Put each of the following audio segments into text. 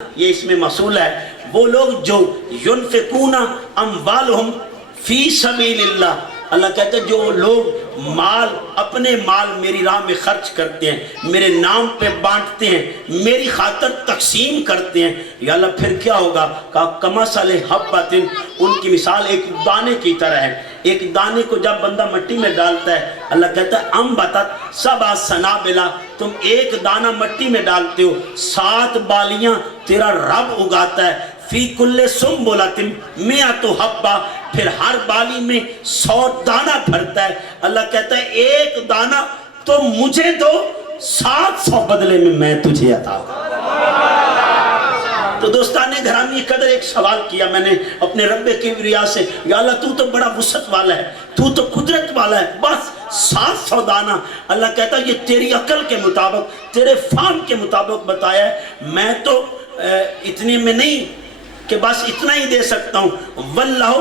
یہ اس میں مصول ہے، وہ لوگ جو ينفقون اموالہم فی سبیل اللہ، اللہ کہتا ہے جو لوگ مال اپنے مال میری راہ میں خرچ کرتے ہیں، میرے نام پہ بانٹتے ہیں، میری خاطر تقسیم کرتے ہیں، یا اللہ پھر کیا ہوگا؟ کہا کمثل حبۃ، ان کی مثال ایک دانے کی طرح ہے۔ ایک دانے کو جب بندہ مٹی میں ڈالتا ہے، اللہ کہتا ہے انبتت سبع سنابل، تم ایک دانہ مٹی میں ڈالتے ہو، 7 بالیاں تیرا رب اگاتا ہے، فی کل سنبلۃ مئۃ حبۃ، پھر ہر بالی میں 100 دانہ بھرتا ہے۔ اللہ کہتا ہے ایک دانہ تو مجھے دو، 700 بدلے میں تجھے عطا کروں۔ تو دوستان گرامی قدر ایک سوال کیا میں نے اپنے رب کبریا سے، یا اللہ تو بڑا وسعت والا ہے، تو قدرت والا ہے، بس 700 دانہ۔ اللہ کہتا ہے یہ تیری عقل کے مطابق، تیرے فہم کے مطابق بتایا ہے، میں تو اتنے میں نہیں کہ بس اتنا ہی دے سکتا ہوں، واللہ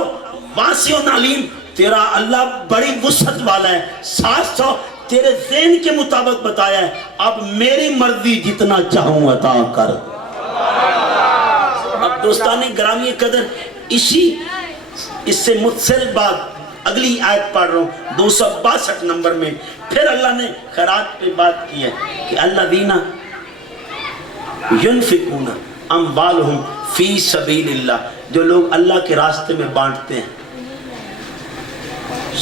واسع علیم، تیرا اللہ بڑی وسعت والا ہے، 700 تیرے ذہن کے مطابق بتایا ہے، اب میری مرضی جتنا چاہوں عطا کر۔ اب دوستان گرامی قدر اس سے متصل بات اگلی آیت پڑھ رہا ہوں 262 نمبر میں، پھر اللہ نے خیرات پہ بات کی ہے کہ الذین ينفقون اموالہم فی سبیل اللہ، جو لوگ اللہ کے راستے میں بانٹتے ہیں،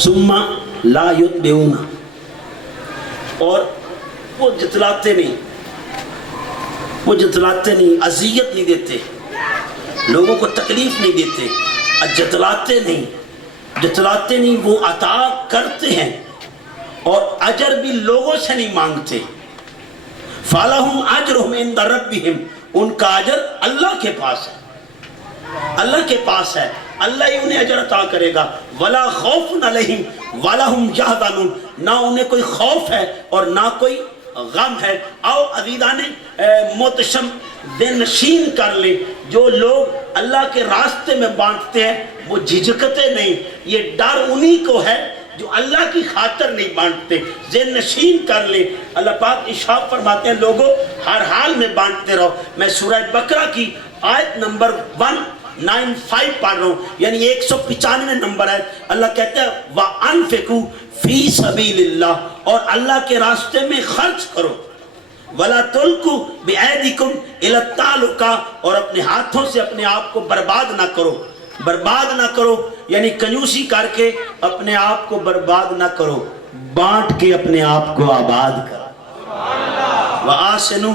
ثم لا یتبعون، اور وہ جتلاتے نہیں، اذیت نہیں دیتے، لوگوں کو تکلیف نہیں دیتے، جتلاتے نہیں، وہ عطا کرتے ہیں اور اجر بھی لوگوں سے نہیں مانگتے۔ فَلَهُمْ أَجْرُهُمْ عِنْدَ رَبِّهِمْ، ان کا اجر اللہ کے پاس ہے، اللہ کے پاس ہے، اللہ ہی انہیں اجر عطا کرے گا۔ وَلَا خَوْفٌ عَلَيْهِمْ وَلَا هُمْ يَحْزَنُونَ، نہ انہیں کوئی خوف ہے اور نہ کوئی غم ہے۔ آؤ عزیزان محتشم دن نشین کر لیں، جو لوگ اللہ کے راستے میں بانٹتے ہیں وہ جھجکتے نہیں، یہ ڈر انہی کو ہے جو اللہ کی خاطر نہیں بانٹتے۔ ذہن نشین کر لیں، اللہ پاک ارشاد فرماتے ہیں لوگوں ہر حال میں بانٹتے رہو۔ میں سورہ بقرہ کی آیت نمبر 195 پڑھ رہا ہوں، یعنی 195 نمبر ہے۔ اللہ کہتا ہے وَأَنفِقُوا فِي سَبِيلِ اللَّهِ، اور اللہ کے راستے میں خرچ کرو، وَلَا تُلْقُوا بِأَيْدِيكُمْ إِلَى التَّهْلُكَةِ، اور اپنے ہاتھوں سے اپنے آپ کو برباد نہ کرو، یعنی کنجوسی کر کے اپنے آپ کو برباد نہ کرو، بانٹ کے اپنے آپ کو آباد کرو۔ وَآسِنُوا،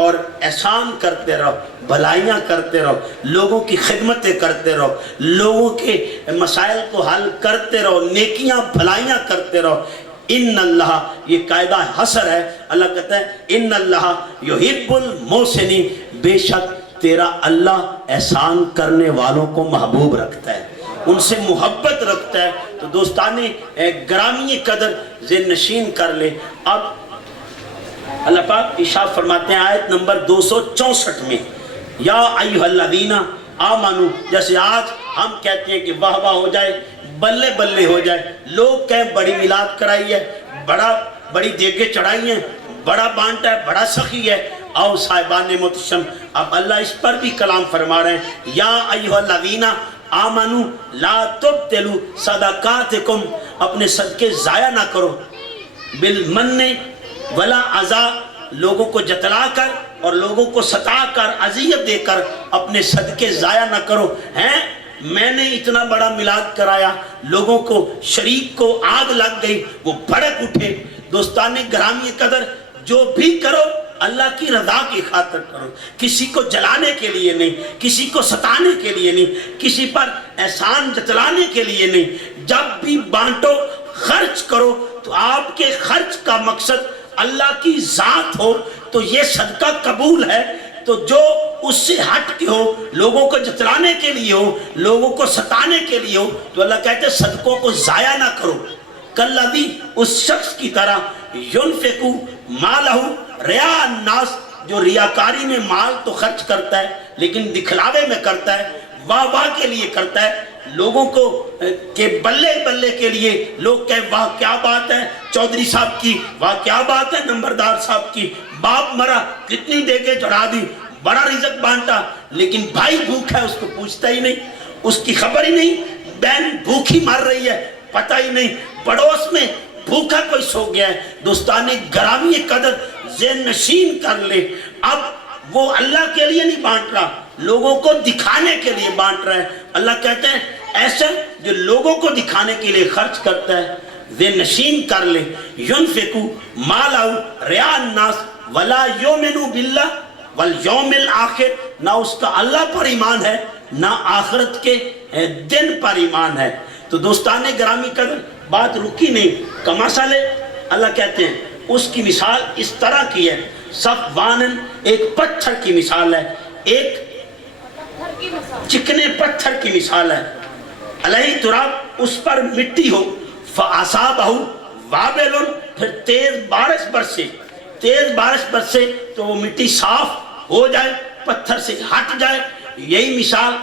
اور احسان کرتے رہو، بھلائیاں کرتے رہو، لوگوں کی خدمتیں کرتے رہو، لوگوں کے مسائل کو حل کرتے رہو، نیکیاں بھلائیاں کرتے رہو۔ ان اللہ، یہ قاعدہ حصر ہے، اللہ کہتا ہے ان اللہ یحب المحسنین، بے شک تیرا اللہ احسان کرنے والوں کو محبوب رکھتا ہے، ان سے محبت رکھتا ہے۔ تو دوستان گرامی قدر ذہن نشین کر لے۔ اب اللہ پاک ارشاد فرماتے ہیں آیت نمبر 264 میں، یا ایھا الذین آمنو، جیسے آج ہم کہتے ہیں کہ واہ واہ ہو جائے، بلے بلے ہو جائے، لوگ کہیں بڑی میلاد کرائی ہے، بڑی دیگیں چڑھائی ہیں، بڑا بانٹا ہے، بڑا سخی ہے۔ آؤ صاحبان محتشم، اب اللہ اس پر بھی کلام فرما رہے ہیں، یا ایھا الذین آمنو لا تبطلوا صدقاتکم، اپنے صدقے ضائع نہ کرو، بالمن ولا اذی، لوگوں کو جتلا کر اور لوگوں کو ستا کر اذیت دے کر اپنے صدقے ضائع نہ کرو۔ ہیں میں نے اتنا بڑا میلاد کرایا، لوگوں کو شریک کو آگ لگ گئی، وہ بھڑک اٹھے۔ دوستان گرامی قدر جو بھی کرو اللہ کی رضا کی خاطر کرو، کسی کو جلانے کے لیے نہیں، کسی کو ستانے کے لیے نہیں، کسی پر احسان جتلانے کے لیے نہیں۔ جب بھی بانٹو، خرچ کرو تو آپ کے خرچ کا مقصد اللہ کی ذات ہو تو یہ صدقہ قبول ہے۔ تو جو اس سے ہٹ کے ہو، لوگوں کو جتلانے کے لیے ہو، لوگوں کو ستانے کے لیے ہو، تو اللہ کہتے ہیں صدقوں کو ضائع نہ کرو۔ کالذی، اس شخص کی طرح، ينفق مالہ ریا الناس، جو ریاکاری میں مال تو خرچ کرتا ہے لیکن دکھلاوے میں کرتا ہے، واہ واہ کے لیے کرتا ہے، لوگوں کو کہ بلے بلے کے لیے لوگ کہیں واہ کیا بات ہے چودھری صاحب کی، واہ کیا بات ہے نمبردار صاحب کی، باپ مرا کتنی دیگیں چڑھا دی، بڑا رزق بانٹا، لیکن بھائی بھوکا ہے اس کو پوچھتا ہی نہیں، اس کی خبر ہی نہیں، بہن بھوکی مر رہی ہے پتہ ہی نہیں، پڑوس میں بھوکا کوئی سو گیا ہے۔ دوستان گرامی قدر ذہن نشین کر لے، اب وہ اللہ کے لیے نہیں بانٹ رہا، لوگوں کو دکھانے کے لیے بانٹ رہا ہے۔ اللہ کہتے ہیں ایسا جو لوگوں کو دکھانے کے لیے خرچ کرتا ہے، ذہن نشین کر لے، ينفقوا ما له رئاء الناس ولا يؤمنوا بالله والیوم الآخر، نہ اس کا اللہ پر ایمان ہے نہ آخرت کے دن پر ایمان ہے۔ تو دوستان گرامی قدر بات رکی نہیں، کمثل اللہ کہتے ہیں اس کی مثال اس طرح کی ہے، صفوان ایک پتھر کی مثال ہے، ایک چکنے پتھر کی مثال ہے، علیہ تراب اس پر مٹی ہو، فاصابہ وابل، پھر تیز بارش برسے تو وہ مٹی صاف ہو جائے، پتھر سے ہٹ جائے، یہی مثال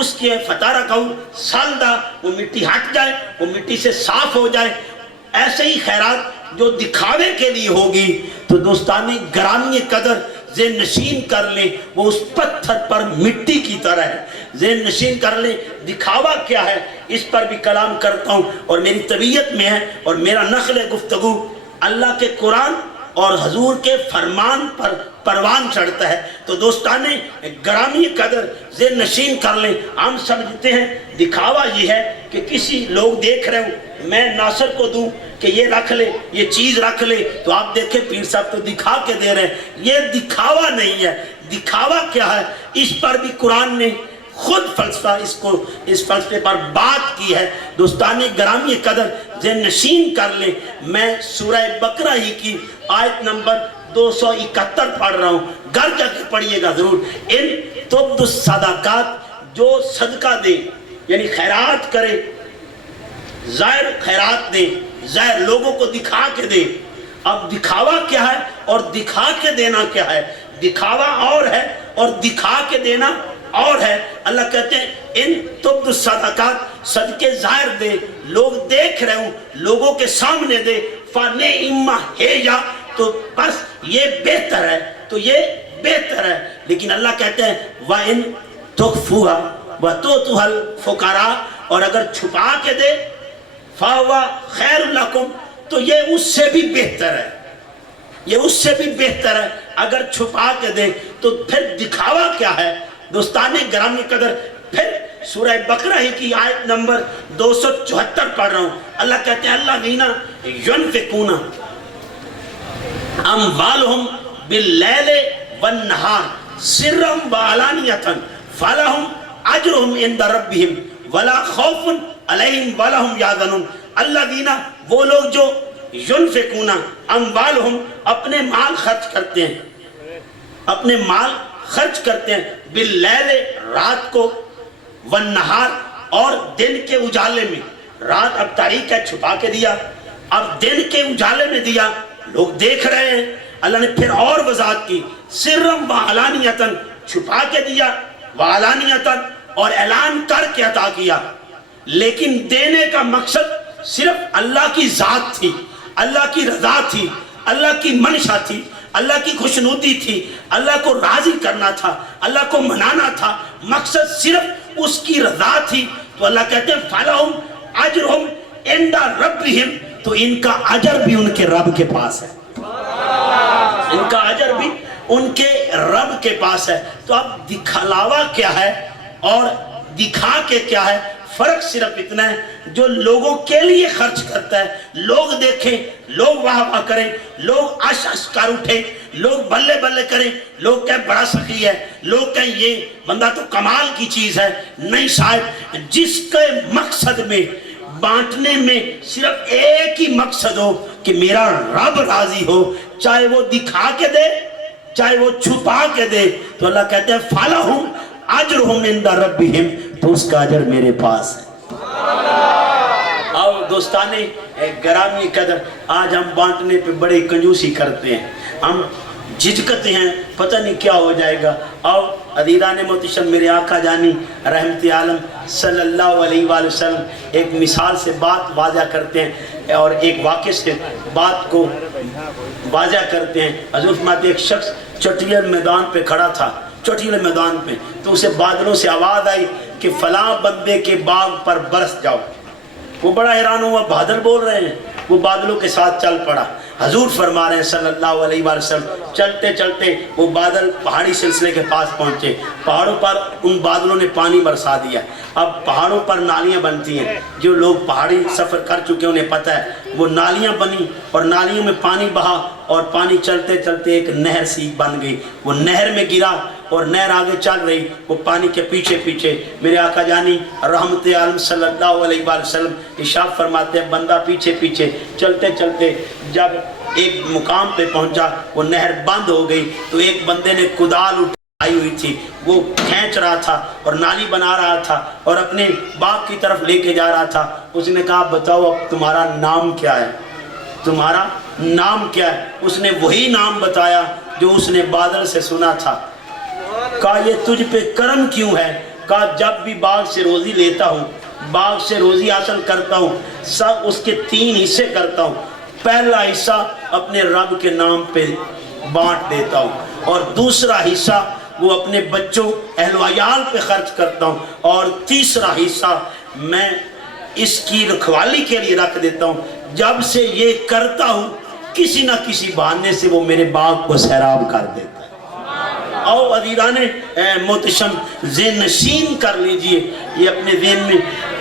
اس کے فتارکہ سالدہ، وہ مٹی ہٹ جائے، وہ مٹی سے صاف ہو جائے۔ ایسے ہی خیرات جو دکھاوے کے لیے ہوگی تو دوستان گرامی قدر ذہن نشین کر لیں وہ اس پتھر پر مٹی کی طرح ہے، ذہن نشین کر لیں دکھاوا کیا ہے، اس پر بھی کلام کرتا ہوں اور میری طبیعت میں ہے اور میرا نقل گفتگو اللہ کے قرآن اور حضور کے فرمان پر پروان چڑھتا ہے۔ تو دوستان گرامی قدر ذہن نشین کر لیں، ہم سمجھتے ہیں دکھاوا یہ ہے کہ کسی لوگ دیکھ رہے ہوں میں ناصر کو دوں کہ یہ رکھ لے، یہ چیز رکھ لے، تو آپ دیکھیں پیر صاحب تو دکھا کے دے رہے ہیں، یہ دکھاوا نہیں ہے۔ دکھاوا کیا ہے، اس پر بھی قرآن نے خود فلسفہ اس فلسفے پر بات کی ہے۔ دوستان گرامی قدر ذہن نشین کر لیں، میں سورہ بقرہ ہی کی آیت نمبر 271 پڑھ رہا ہوں، گھر جا کے پڑھیے گا ضرور۔ ان تبد الصدقات، جو صدقہ دے یعنی خیرات کرے، ظاہر خیرات دے، ظاہر لوگوں کو دکھا کے دے۔ اب دکھاوا کیا ہے اور دکھا کے دینا کیا ہے؟ دکھاوا اور ہے اور دکھا کے دینا اور ہے۔ اللہ کہتے ہیں ان تبد الصدقات، صدقے ظاہر دے، لوگ دیکھ رہے ہوں، لوگوں کے سامنے دے، فَنِعِمَّ هِيَ، تو بس یہ بہتر ہے، تو یہ بہتر ہے۔ لیکن اللہ کہتے ہیں وَإِن تُخْفُوهَا وَتُؤْتُوهَا الْفُقَرَاءَ، اور اگر چھپا کے دے فَهُوَ خَيْرٌ لَكُمْ، تو یہ اس سے بھی بہتر ہے، یہ اس سے بھی بہتر ہے۔ اگر چھپا کے دے تو پھر دکھاوا کیا ہے؟ دوستان گرامی قدر پھر سورہ بقرہ ہی کی آیت نمبر 274 پڑھ رہا ہوں۔ اللہ کہتے ہیں الذین ينفقون اموالہم باللیل والنہار سرا وعلانیۃ فلہم اجرہم عند ربہم ولا خوف علیہم ولا ہم یحزنون۔ الذین، وہ لوگ جو ينفقون اموالہم، اپنے مال خرچ کرتے ہیں، اپنے مال خرچ کرتے ہیں، باللیل، رات کو، والنہار، اور دن کے اجالے میں۔ رات اب تاریک ہے، چھپا کے دیا، اب دن کے اجالے میں دیا، لوگ دیکھ رہے ہیں۔ اللہ نے پھر اور وضاحت کی، سرم وعلانیتاً، چھپا کے دیا، وعلانیتاً، اور اعلان کر کے عطا کیا۔ لیکن دینے کا مقصد صرف اللہ کی ذات تھی، اللہ کی رضا تھی، اللہ کی منشا تھی، اللہ کی خوشنودی تھی، اللہ کو راضی کرنا تھا، اللہ کو منانا تھا، مقصد صرف اس کی رضا تھی۔ تو اللہ کہتے ہیں فَلَهُمْ أَجْرُهُمْ عِنْدَ رَبِّهِمْ، تو ان کا اجر بھی ان کے رب کے پاس ہے، ان کا اجر بھی ان کے رب کے پاس ہے۔ تو اب دکھلاوا کیا ہے اور دکھا کے کیا ہے؟ فرق صرف اتنا ہے، جو لوگوں کے لیے خرچ کرتا ہے، لوگ دیکھیں، لوگ واہ واہ کریں، لوگ عش عش کر اٹھیں، لوگ بلے بلے کریں، لوگ کہیں بڑا سخی ہے، لوگ کہیں یہ بندہ تو کمال کی چیز ہے۔ نہیں صاحب، جس کے مقصد میں بانٹنے میں صرف ایک ہی مقصد ہو کہ میرا رب راضی ہو، چاہے وہ دکھا کے دے چاہے وہ چھپا کے دے، تو اللہ کہتے ہیں فَلَهُمْ أَجْرُهُمْ عِنْدَ رَبِّهِمْ، تو اس کا اجر میرے پاس ہے۔ آؤ دوستانے گرامی قدر، آج ہم بانٹنے پہ بڑے کنجوسی کرتے ہیں، ہم جھجکتے ہیں، پتہ نہیں کیا ہو جائے گا۔ آؤ عزیزان محتشم، میرے آقا جانی رحمت عالم صلی اللہ علیہ وآلہ وسلم ایک مثال سے بات واضح کرتے ہیں اور ایک واقعے سے بات کو واضح کرتے ہیں۔ حضور فرماتے ہیں ایک شخص چٹیل میدان پہ کھڑا تھا، چوٹیلے میدان پہ، تو اسے بادلوں سے آواز آئی کہ فلاں بندے کے باغ پر برس جاؤ۔ وہ بڑا حیران ہوا، بادل بول رہے ہیں، وہ بادلوں کے ساتھ چل پڑا۔ حضور فرما رہے ہیں صلی اللہ علیہ وسلم، چلتے چلتے وہ بادل پہاڑی سلسلے کے پاس پہنچے، پہاڑوں پر ان بادلوں نے پانی برسا دیا۔ اب پہاڑوں پر نالیاں بنتی ہیں، جو لوگ پہاڑی سفر کر چکے انہیں پتہ ہے، وہ نالیاں بنی اور نالیوں میں پانی بہا اور پانی چلتے چلتے ایک نہر سی بن گئی، وہ نہر میں گرا اور نہر آگے چل رہی، وہ پانی کے پیچھے پیچھے۔ میرے آقا جانی رحمت عالم صلی اللہ علیہ وسلم ارشاد فرماتے ہیں بندہ پیچھے پیچھے چلتے چلتے جب ایک مقام پہ پہنچا، وہ نہر بند ہو گئی، تو ایک بندے نے کدال اٹھائی ہوئی تھی، وہ کھینچ رہا تھا اور نالی بنا رہا تھا اور اپنے باغ کی طرف لے کے جا رہا تھا۔ اس نے کہا بتاؤ اب تمہارا نام کیا ہے، تمہارا نام کیا ہے؟ اس نے وہی نام بتایا جو اس نے بادل سے سنا تھا۔ کہا یہ تجھ پہ کرم کیوں ہے؟ کہا جب بھی باغ سے روزی لیتا ہوں، باغ سے روزی حاصل کرتا ہوں، سب اس کے 3 حصے کرتا ہوں۔ پہلا حصہ اپنے رب کے نام پہ بانٹ دیتا ہوں اور دوسرا حصہ وہ اپنے بچوں اہل و عیال پہ خرچ کرتا ہوں اور تیسرا حصہ میں اس کی رکھوالی کے لیے رکھ دیتا ہوں۔ جب سے یہ کرتا ہوں کسی نہ کسی بہانے سے وہ میرے باغ کو سیراب کر دیتا ہے۔ او عزیزان محتشم ذہن نشین کر لیجئے، یہ اپنے ذہن میں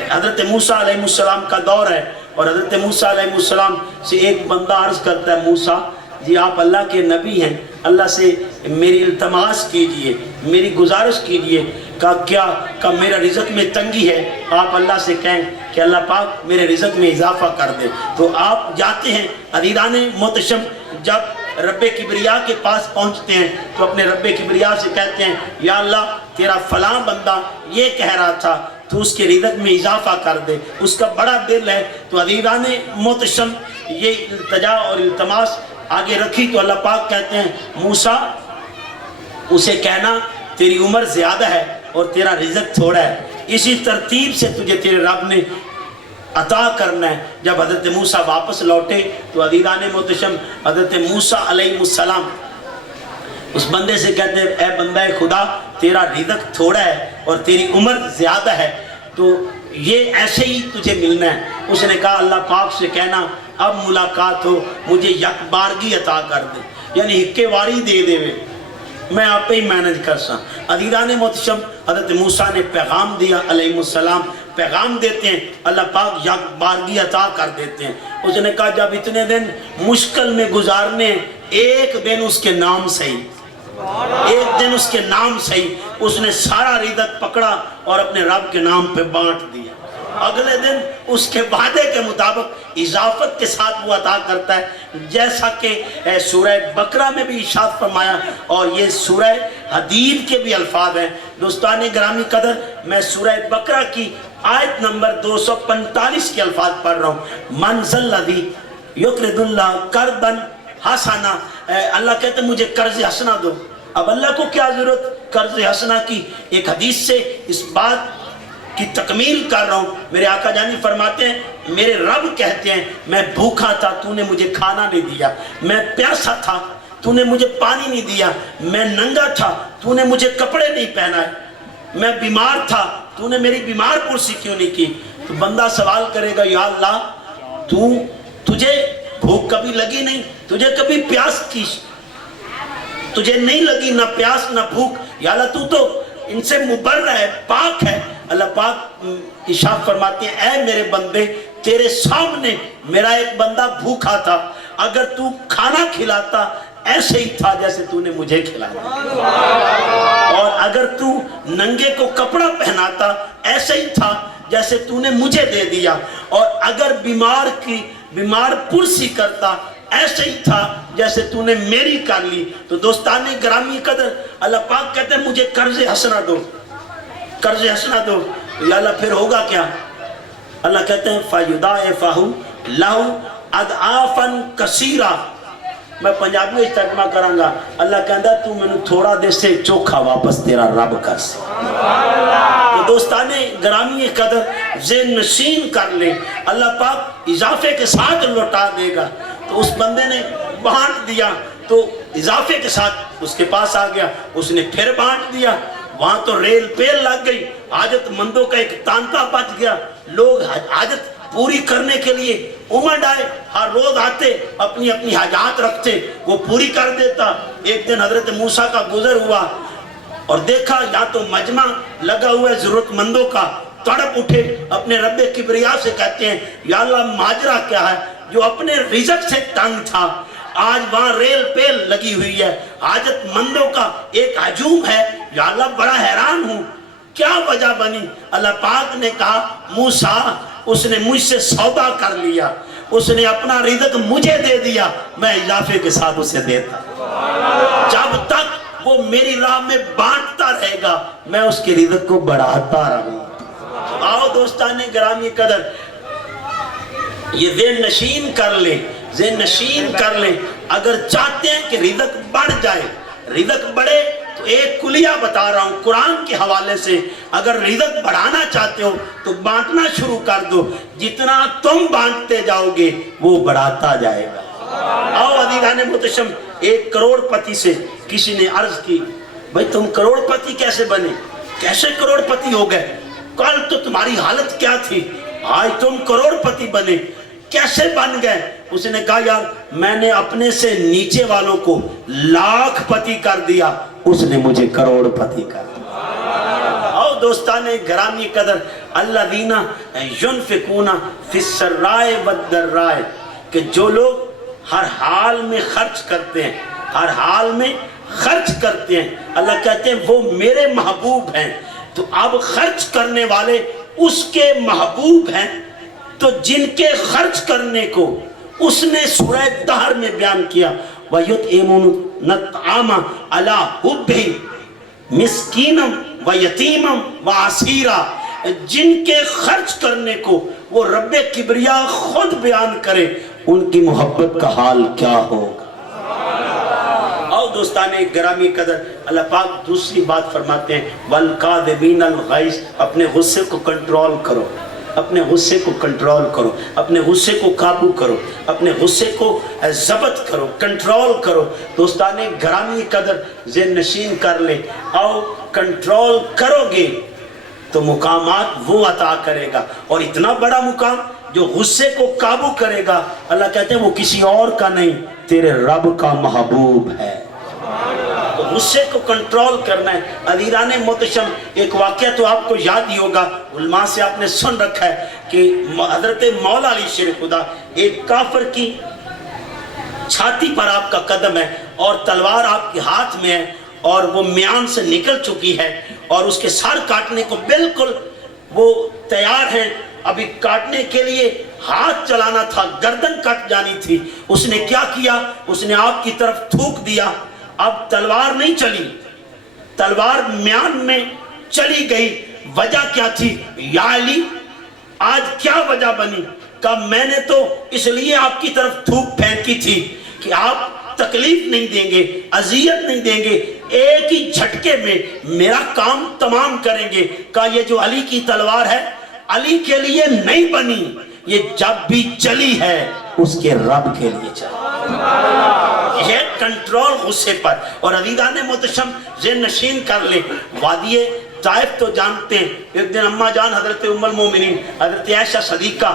حضرت موسیٰ علیہ السلام کا دور ہے اور حضرت موسیٰ علیہ السلام سے ایک بندہ عرض کرتا ہے موسیٰ جی آپ اللہ کے نبی ہیں، اللہ سے میری التماس کیجئے، میری گزارش کیجئے۔ کہا میرا رزق میں تنگی ہے، آپ اللہ سے کہیں کہ اللہ پاک میرے رزق میں اضافہ کر دے۔ تو آپ جاتے ہیں عزیزان محتشم، جب رب کبریا کے پاس پہنچتے ہیں تو اپنے رب کبریا سے کہتے ہیں یا اللہ تیرا فلاں بندہ یہ کہہ رہا تھا تو اس کے رزق میں اضافہ کر دے، اس کا بڑا دل ہے۔ تو عزیزان محتشم یہ التجا اور التماس آگے رکھی تو اللہ پاک کہتے ہیں موسیٰ اسے کہنا تیری عمر زیادہ ہے اور تیرا رزق تھوڑا ہے، اسی ترتیب سے تجھے تیرے رب نے عطا کرنا ہے۔ جب حضرت موسیٰ واپس لوٹے تو عزیزان محتشم حضرت موسیٰ علیہ السلام اس بندے سے کہتے ہیں اے بندہ خدا تیرا رزق تھوڑا ہے اور تیری عمر زیادہ ہے، تو یہ ایسے ہی تجھے ملنا ہے۔ اس نے کہا اللہ پاک سے کہنا اب ملاقات ہو مجھے یک بارگی عطا کر دے، یعنی ہکے واری دے دے میں آپ پہ ہی مینج کر سا۔ عزیزان محتشم حضرت موسیٰ نے پیغام دیا علیہ السلام، پیغام دیتے ہیں اللہ پاک یک بارگی عطا کر دیتے ہیں۔ اس نے کہا جب اتنے دن مشکل میں گزارنے ایک دن اس کے نام صحیح، ایک دن اس کے نام صحیح، اس نے سارا رزق پکڑا اور اپنے رب کے نام پہ بانٹ دیا۔ اگلے دن اس کے وعدے کے مطابق اضافت کے ساتھ وہ عطا کرتا ہے، جیسا کہ سورہ بقرہ میں بھی ارشاد فرمایا اور یہ سورہ حدید کے بھی الفاظ ہیں۔ دوستان گرامی قدر میں سورہ بقرہ کی آیت نمبر 245 کے الفاظ پڑھ رہا ہوں، من ذا الذی یقرض اللہ قرضا حسنا، اللہ کہتے ہیں مجھے قرض حسنا دو۔ اب اللہ کو کیا ضرورت قرض حسنا کی؟ ایک حدیث سے اس بات کی تکمیل کر رہا ہوں۔ میرے آقا جانی فرماتے ہیں میرے رب کہتے ہیں میں بھوکا تھا تو نے مجھے کھانا نہیں دیا، میں پیاسا تھا تو نے مجھے پانی نہیں دیا، میں ننگا تھا تو نے مجھے کپڑے نہیں پہنائے، میں بیمار تھا تو نے میری بیمار پرسی کیوں نہیں کی؟ تو بندہ سوال کرے گا یا اللہ تجھے بھوک کبھی لگی نہیں، تجھے کبھی پیاس کی تجھے نہیں لگی، نہ پیاس نہ بھوک، یا اللہ تو ان سے مبرہ ہے، پاک ہے۔ اللہ پاک ارشاد فرماتے ہیں اے میرے بندے تیرے سامنے میرا ایک بندہ بھوکا تھا، اگر تو کھانا کھلاتا ایسے ہی تھا جیسے تو نے مجھے کھلایا، اور اگر تو ننگے کو کپڑا پہناتا ایسے ہی تھا جیسے تو نے مجھے دے دیا، اور اگر بیمار پرسی کرتا ایسے ہی تھا جیسے تو نے میری کر لی۔ تو دوستان گرامی قدر اللہ پاک کہتے ہیں مجھے قرض حسنا دو، قرض حسنا دو۔ یا اللہ پھر ہوگا کیا؟ اللہ کہتے ہیں فَيُضَاعِفَهُ لَهُ أَضْعَافًا كَثِيرًا۔ میں پنجابی میں ترجمہ کروں گا، اللہ کہتا ہے تو مینوں تھوڑا دے سے چوکھا واپس تیرا رب کر سے۔ تو دوستان گرامی قدر ذہن نشین کر لیں، اللہ پاک اضافے کے ساتھ لوٹا دے گا۔ تو اس بندے نے بانٹ دیا تو اضافے کے ساتھ اس کے پاس آ گیا، اس نے پھر بانٹ دیا، وہاں تو ریل پیل لگ گئی، حاجت مندوں کا ایک تانتا بچ گیا، لوگ حاجت پوری کرنے کے لیے امڈ آئے، ہر روز آتے اپنی اپنی حاجات رکھتے، وہ پوری کر دیتا۔ ایک دن حضرت موسیٰ کا گزر ہوا اور دیکھا یا تو مجمع لگا ہوا ہے ضرورت مندوں کا، تڑپ اٹھے، اپنے رب کبریا سے کہتے ہیں یا اللہ ماجرا کیا ہے، جو اپنے رزق سے تنگ تھا آج وہاں ریل پیل لگی ہوئی ہے، حاجت مندوں کا ایک ہجوم ہے، یا اللہ بڑا حیران ہوں، کیا وجہ بنی؟ اللہ پاک نے کہا موسیٰ اس نے مجھ سے سودا کر لیا، اس نے اپنا رزق مجھے دے دیا، میں اضافے کے ساتھ اسے دیتا، جب تک وہ میری راہ میں بانٹتا رہے گا میں اس کے رزق کو بڑھاتا رہوں۔ آؤ دوستان گرامی قدر، یہ ذہن نشین کر لیں، ذہن نشین کر لیں، اگر چاہتے ہیں کہ رزق بڑھ جائے، رزق بڑھے، تو ایک کلیہ بتا رہا ہوں قرآن کے حوالے سے، اگر رزق بڑھانا چاہتے ہو تو بانٹنا شروع کر دو، جتنا تم بانٹتے جاؤ گے وہ بڑھاتا جائے گا۔ آؤ عزیزان محتشم، 1 کروڑ پتی سے کسی نے عرض کی بھئی تم کروڑ پتی کیسے بنے، کیسے کروڑ پتی ہو گئے، کل تو تمہاری حالت کیا تھی، آج تم کروڑ پتی بنے، کیسے بن گئے؟ اس نے کہا یار میں نے اپنے سے نیچے والوں کو لاکھ پتی کر دیا، اس نے مجھے کروڑ پتی کر دیا۔ آؤ دوستان گرامی قدر، الذین ینفقون فی السراء والضراء، کہ جو لوگ ہر حال میں خرچ کرتے ہیں، ہر حال میں خرچ کرتے ہیں، اللہ کہتے ہیں وہ میرے محبوب ہیں۔ تو اب خرچ کرنے والے اس کے محبوب ہیں، تو جن کے خرچ کرنے کو اس نے سورہ دہر میں بیان کیا وَيُطْعِمُونَ الطَّعَامَ عَلَىٰ حُبِّهِ مِسْكِينًا وَيَتِيمًا وَأَسِيرًا، جن کے خرچ کرنے کو وہ رب کبریا خود بیان کرے ان کی محبت کا حال کیا ہوگا۔ آؤ دوستان گرامی قدر، اللہ پاک دوسری بات فرماتے ہیں وَالْقَاذِمِينَ الْغَيْظَ، اپنے غصے کو کنٹرول کرو، اپنے غصے کو کنٹرول کرو، اپنے غصے کو قابو کرو، اپنے غصے کو ضبط کرو، کنٹرول کرو۔ دوستان گرامی قدر ذہن نشین کر لیں، آؤ کنٹرول کرو گے تو مقامات وہ عطا کرے گا، اور اتنا بڑا مقام جو غصے کو قابو کرے گا، اللہ کہتے ہیں وہ کسی اور کا نہیں تیرے رب کا محبوب ہے۔ تو غصے کو کنٹرول کرنا ہے۔ عزیزان محتشم، ایک واقعہ تو آپ کو یاد ہی ہوگا، علماء سے آپ نے سن رکھا ہے کہ حضرت مولا علی شیر خدا، ایک کافر کی چھاتی پر آپ کا قدم ہے اور تلوار آپ کے ہاتھ میں ہے اور وہ میان سے نکل چکی ہے اور اس کے سر کاٹنے کو بالکل وہ تیار ہیں، ابھی کاٹنے کے لیے ہاتھ چلانا تھا، گردن کٹ جانی تھی، اس نے کیا کیا، اس نے آپ کی طرف تھوک دیا، اب تلوار نہیں چلی، تلوار میان میں چلی گئی، وجہ کیا تھی؟ یا علی آج کیا وجہ بنی؟ کہا میں نے تو اس لیے آپ کی طرف تھوک پھینکی تھی کہ آپ تکلیف نہیں دیں گے، اذیت نہیں دیں گے، ایک ہی جھٹکے میں میرا کام تمام کریں گے۔ کہا یہ جو علی کی تلوار ہے علی کے لیے نہیں بنی، یہ جب بھی چلی ہے اس کے رب کے لیے چلی۔ یہ کنٹرول غصے پر۔ اور عزیزان محتشم ذہن نشین کر لیں، وادی طائف تو جانتے ہیں، ایک دن اماں جان حضرت ام المومنین حضرت عائشہ صدیقہ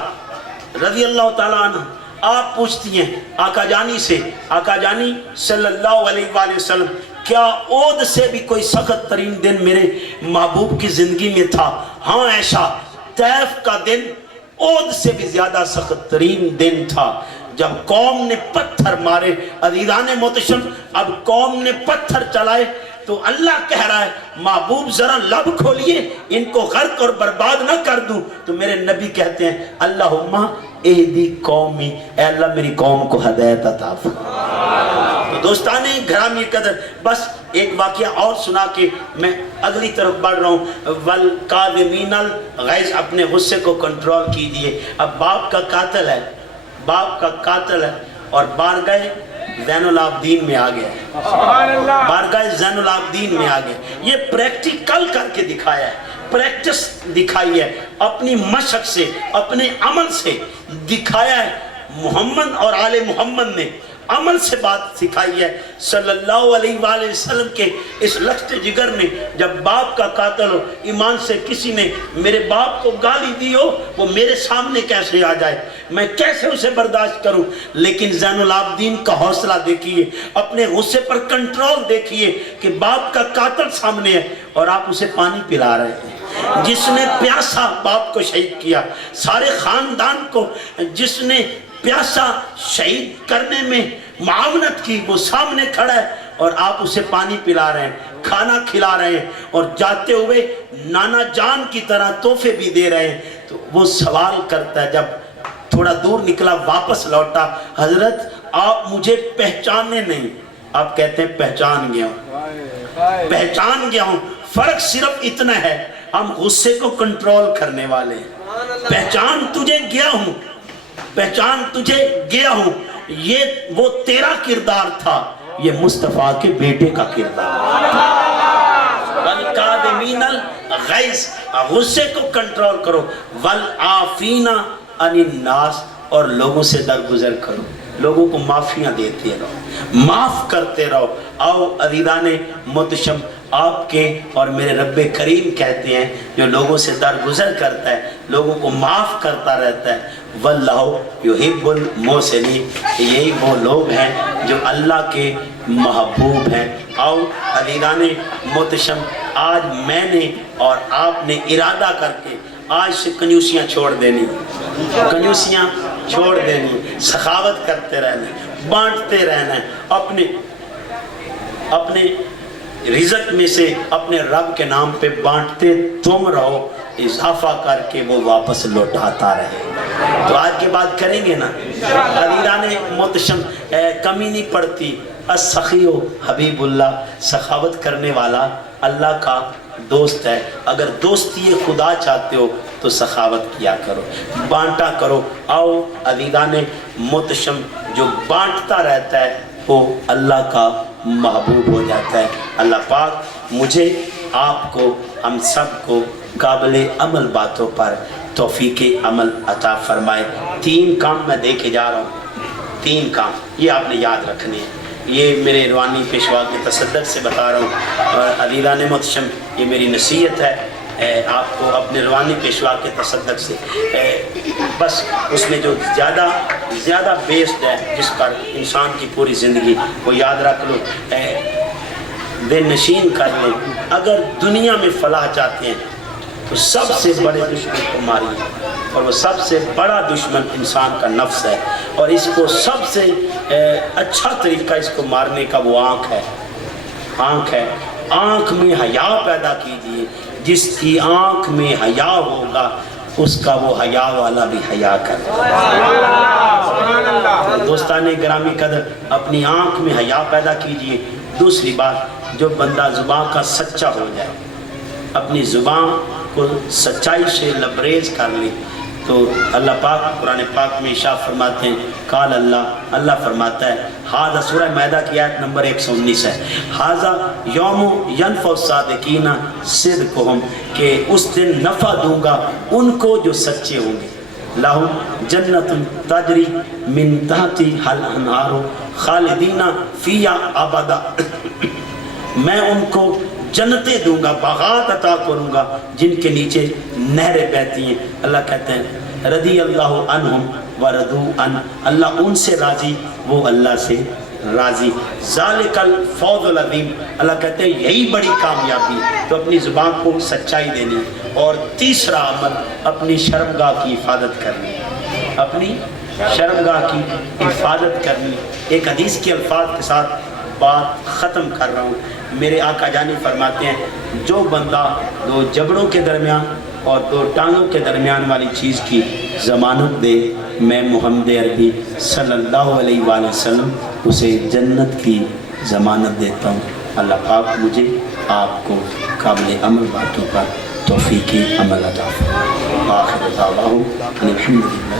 رضی اللہ تعالیٰ عنہ آپ پوچھتی ہیں آقا جانی سے، آقا جانی صلی اللہ علیہ وآلہ وسلم کیا عود سے بھی کوئی سخت ترین دن میرے محبوب کی زندگی میں تھا؟ ہاں عائشہ، طائف کا دن عود سے بھی زیادہ سخت ترین دن تھا، جب قوم نے پتھر مارے۔ عزیزان محتشم، اب قوم نے پتھر چلائے تو اللہ کہہ رہا ہے محبوب ذرا لب کھولیے، ان کو غرق اور برباد نہ کر دوں، تو میرے نبی کہتے ہیں اللہم اہدی قومی، اے اللہ میری قوم کو ہدایت عطا فرما۔ تو دوستان گرامی قدر، بس ایک واقعہ اور سنا کے میں اگلی طرف بڑھ رہا ہوں۔ والقاظمین الغیظ، اپنے غصے کو کنٹرول کیجئے۔ اب باپ کا قاتل ہے، باپ کا قاتل ہے اور بارگاہ زین العابدین میں آ گیا ہے، بارگاہ زین العابدین میں آ گیا۔ یہ پریکٹیکل کر کے دکھایا ہے، پریکٹس دکھائی ہے، اپنی مشق سے، اپنے عمل سے دکھایا ہے۔ محمد اور آل محمد نے عمل سے بات سکھائی ہے صلی اللہ علیہ وآلہ وسلم کے اس لخت جگر نے. جب باپ کا قاتل ہو, ایمان سے کسی نے میرے باپ کو گالی دی ہو, وہ میرے سامنے کیسے آ جائے, میں کیسے اسے برداشت کروں. لیکن زین العابدین کا حوصلہ دیکھیے, اپنے غصے پر کنٹرول دیکھیے کہ باپ کا قاتل سامنے ہے اور آپ اسے پانی پلا رہے ہیں. جس نے پیاسا باپ کو شہید کیا, سارے خاندان کو جس نے پیاسا شہید کرنے میں معاونت کی, وہ سامنے کھڑا ہے اور آپ اسے پانی پلا رہے ہیں, کھانا کھلا رہے ہیں اور جاتے ہوئے نانا جان کی طرح تحفے بھی دے رہے ہیں. تو وہ سوال کرتا ہے, جب تھوڑا دور نکلا واپس لوٹا, حضرت آپ مجھے پہچانے نہیں. آپ کہتے ہیں پہچان گیا ہوں, پہچان گیا ہوں. فرق صرف اتنا ہے, ہم غصے کو کنٹرول کرنے والے ہیں. پہچان تجھے گیا ہوں, پہچان تجھے گیا ہوں. یہ وہ تیرا کردار تھا, یہ مصطفیٰ کے بیٹے کا کردار. وَالْقَادِمِينَ الْغَيْظَ, غصے کو کنٹرول کرو. وَالْعَافِينَ عَنِ النَّاسِ, اور لوگوں سے درگزر کرو, لوگوں کو معافیاں دیتے رہو, معاف کرتے رہو. آؤ عزیزان محتشم, آپ کے اور میرے رب کریم کہتے ہیں جو لوگوں سے درگزر کرتا ہے, لوگوں کو معاف کرتا رہتا ہے, واللہ یحب المحسنین, یہی وہ لوگ ہیں جو اللہ کے محبوب ہیں. آؤ عزیزان محتشم, آج میں نے اور آپ نے ارادہ کر کے آج سے کنجوسیاں چھوڑ دینی, کنجوسیاں چھوڑ دینی, سخاوت کرتے رہنا, بانٹتے رہنا ہے. اپنے رزق میں سے اپنے رب کے نام پہ بانٹتے تم رہو, اضافہ کر کے وہ واپس لوٹاتا رہے. تو آج کے بعد کریں گے نا عزیزان محتشم, کمی نہیں پڑتی. السخیو حبیب اللہ, سخاوت کرنے والا اللہ کا دوست ہے. اگر دوستی خدا چاہتے ہو تو سخاوت کیا کرو, بانٹا کرو. آؤ عزیزان محتشم, جو بانٹتا رہتا ہے وہ اللہ کا محبوب ہو جاتا ہے. اللہ پاک مجھے, آپ کو, ہم سب کو قابل عمل باتوں پر توفیق عمل عطا فرمائے. 3 کام میں دے کے جا رہا ہوں, 3 کام یہ آپ نے یاد رکھنے ہیں. یہ میرے روانی پیشوا کے تصدق سے بتا رہا ہوں, اور عزیزان محتشم یہ میری نصیحت ہے آپ کو اپنے روانی پیشوا کے تصدق سے. بس اس میں جو زیادہ بیسڈ ہے, جس پر انسان کی پوری زندگی, وہ یاد رکھ لو, بے نشین کر لیں. اگر دنیا میں فلاح چاہتے ہیں تو سب سے بڑے دشمن کو ماریے, اور وہ سب سے بڑا دشمن انسان کا نفس ہے. اور اس کو سب سے اچھا طریقہ اس کو مارنے کا وہ آنکھ ہے, آنکھ ہے. آنکھ میں حیا پیدا کیجئے, جس کی آنکھ میں حیا ہوگا اس کا وہ حیا والا بھی حیا کرتا ہے. دوستان گرامی قدر, اپنی آنکھ میں حیا پیدا کیجئے. دوسری بات, جو بندہ زبان کا سچا ہو جائے, اپنی زبان کو سچائی سے لبریز کر لے, تو اللہ پاک قرآن پاک میں ارشاد فرماتے ہیں, قال اللہ فرماتا ہے, ھذا سورہ مائدہ کی آیت نمبر 119 ہے, ھذا یوم ینفع الصادقین صدقہم, کہ اس دن نفع دوں گا ان کو جو سچے ہوں گے. لہم جنت تجری من تحتہا الانہار خالدین فیہا ابدا, میں ان کو جنتیں دوں گا, باغات عطا کروں گا جن کے نیچے نہریں بہتی ہیں. اللہ کہتے ہیں رضی اللہ عنہم ورضوا عنہ, اللہ ان سے راضی, وہ اللہ سے راضی. ذالک الفوز العظیم, اللہ کہتے ہیں یہی بڑی کامیابی. تو اپنی زبان کو سچائی دینی. اور تیسرا عمل, اپنی شرمگاہ کی حفاظت کرنی, اپنی شرمگاہ کی حفاظت کرنی. ایک حدیث کے الفاظ کے ساتھ بات ختم کر رہا ہوں. میرے آقا جانی فرماتے ہیں, جو بندہ 2 جبڑوں کے درمیان اور 2 ٹانگوں کے درمیان والی چیز کی ضمانت دے, میں محمد عربی صلی اللہ علیہ وآلہ وسلم اسے جنت کی ضمانت دیتا ہوں. اللہ پاک مجھے آپ کو قابل عمل باتوں پر توفیق عمل عطا فرمائے. آخر دعواہم الحمدللہ.